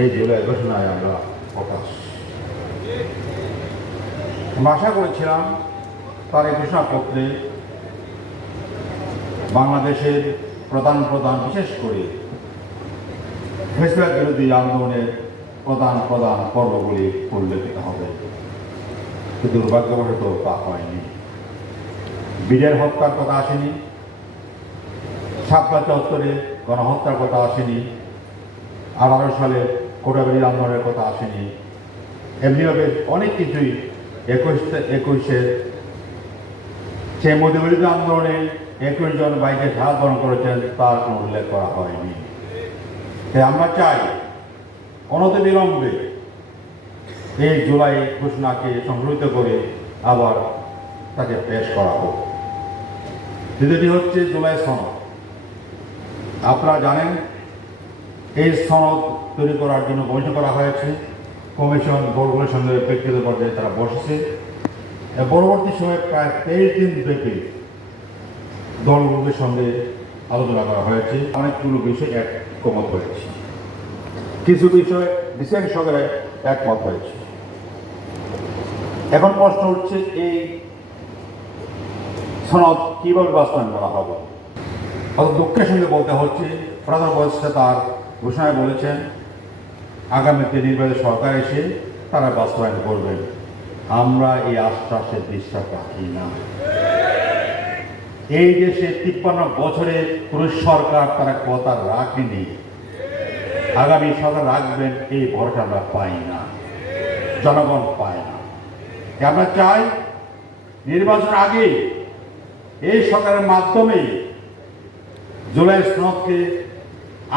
এই জুলাই ঘোষণায় আমরা প্রকাশ আশা করেছিলাম তার এই ঘোষণাপত্রে বাংলাদেশের প্রধান বিশেষ করে ফ্যাসিবাদ বিরোধী আন্দোলনের প্রধান পর্বগুলি উল্লেখিত হবে, কিন্তু দুর্ভাগ্যবশত তা হয়নি। বীরের হত্যার কথা আসেনি, শাপলা চত্বরে গণহত্যার কথা আসেনি, 18 সালে কোটাবিরোধী আন্দোলনের কথা আসেনি। এমনিভাবে অনেক কিছুই 21-এ সেই মধ্যবিরোধী আন্দোলনে 21 জন বাইকে ঢাল বরণ করেছেন, তার কোনো উল্লেখ করা হয়নি। তাই আমরা চাই অনতিবিলম্বে এই জুলাই ঘোষণাকে সংশোধিত করে আবার তাকে পেশ করা হোক। দ্বিতীয়টি হচ্ছে জুলাই সনদ। আপনারা জানেন এই সনদ তৈরি করার জন্য বৈঠক করা হয়েছে, কমিশন দলগুলোর সঙ্গে ব্যক্তিগত পর্যায়ে তারা বসেছে। পরবর্তী সময়ে প্রায় 23 দিন ব্যাপী দলগুলোর সঙ্গে আলোচনা করা হয়েছে, অনেকগুলো বিষয় একমত হয়েছে, কিছু বিষয় ডিসেন্ট সঙ্গে একমত হয়েছে। এখন প্রশ্ন হচ্ছে এই সনদ কিভাবে বাস্তবায়ন করা হবে। অত দুঃখের সঙ্গে বলতে হচ্ছে প্রধান উপদেষ্টা তার ঘোষণায় বলেছেন আগামীতে নির্বাচিত সরকার এসে তারা বাস্তবায়ন করবেন। আমরা এই আশ্বাসের বিশ্বাস রাখি না। এই দেশে 53 বছরে কোন সরকার তারা কথা রাখেনি, আগামী সরকার রাখবেন এই ভরসা আমরা পাই না, জনগণ পায় না। আমরা চাই নির্বাচন আগে এই সরকারের মাধ্যমে জুলাই সনদকে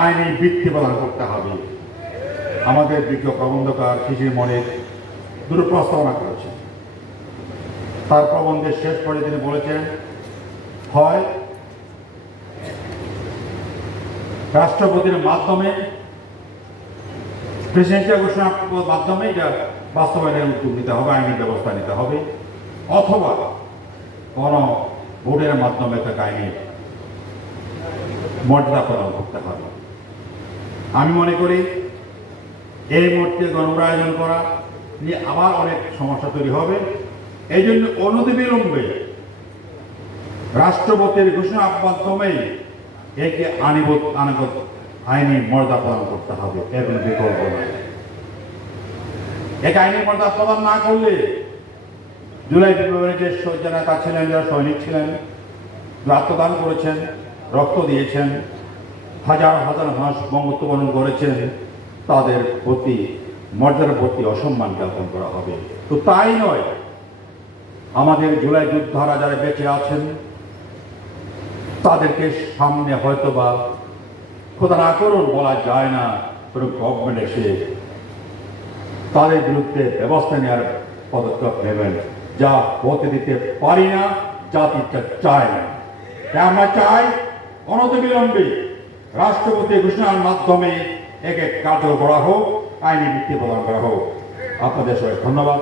আইনি ভিত্তি প্রদান করতে হবে। আমাদের বিজ্ঞ প্রবন্ধকার শিশির মনির দুটো প্রস্তাবনা করেছেন। তার প্রবন্ধের শেষ পর্যায়ে তিনি বলেছেন, হয় রাষ্ট্রপতির মাধ্যমে প্রেসিডেন্সিয়াল ঘোষণার মাধ্যমে এটা বাস্তবায়নের উদ্যোগ নিতে হবে, আইনি ব্যবস্থা নিতে হবে, অথবা কোন ভোটের মাধ্যমে তাকে আইনি মর্যাদা প্রদান করতে হবে। আমি মনে করি এই মুহূর্তে গণআয়োজন করা নিয়ে আবার অনেক সমস্যা তৈরি হবে। এই জন্য অনতিবিলম্বে রাষ্ট্রপতির ঘোষণার মাধ্যমে একে আইনি মর্যাদা প্রদান করতে হবে, এর কোনো বিকল্প নাই। একে আইনি মর্যাদা প্রদান না করলে জুলাই বিপ্লবের যে নেতা ছিলেন, যারা সৈনিক ছিলেন, আত্মদান করেছেন, রক্ত দিয়েছেন, হাজার হাজার মাস বঙ্গত্ববরণ করেছেন, তাদের প্রতি মর্যাদার প্রতি অসম্মান জ্ঞাপন করা হবে। তো তাই নয়, আমাদের জুলাই যোদ্ধারা যারা বেঁচে আছেন তাদেরকে সামনে হয়তো বা খোদা না করুন বলা যায় না, কোনো গভর্নমেন্ট এসে তাদের বিরুদ্ধে ব্যবস্থা নেওয়ার পদক্ষেপ নেবেন, যা হতে দিতে পারি না, জাতিটা চায় না। আমরা চাই অনতিবিলম্বে রাষ্ট্রপতি ঘোষণার মাধ্যমে একে কার্যকর করা হোক, আইনি ভিত্তি প্রদান করা হোক। আপনাদের সবাই ধন্যবাদ।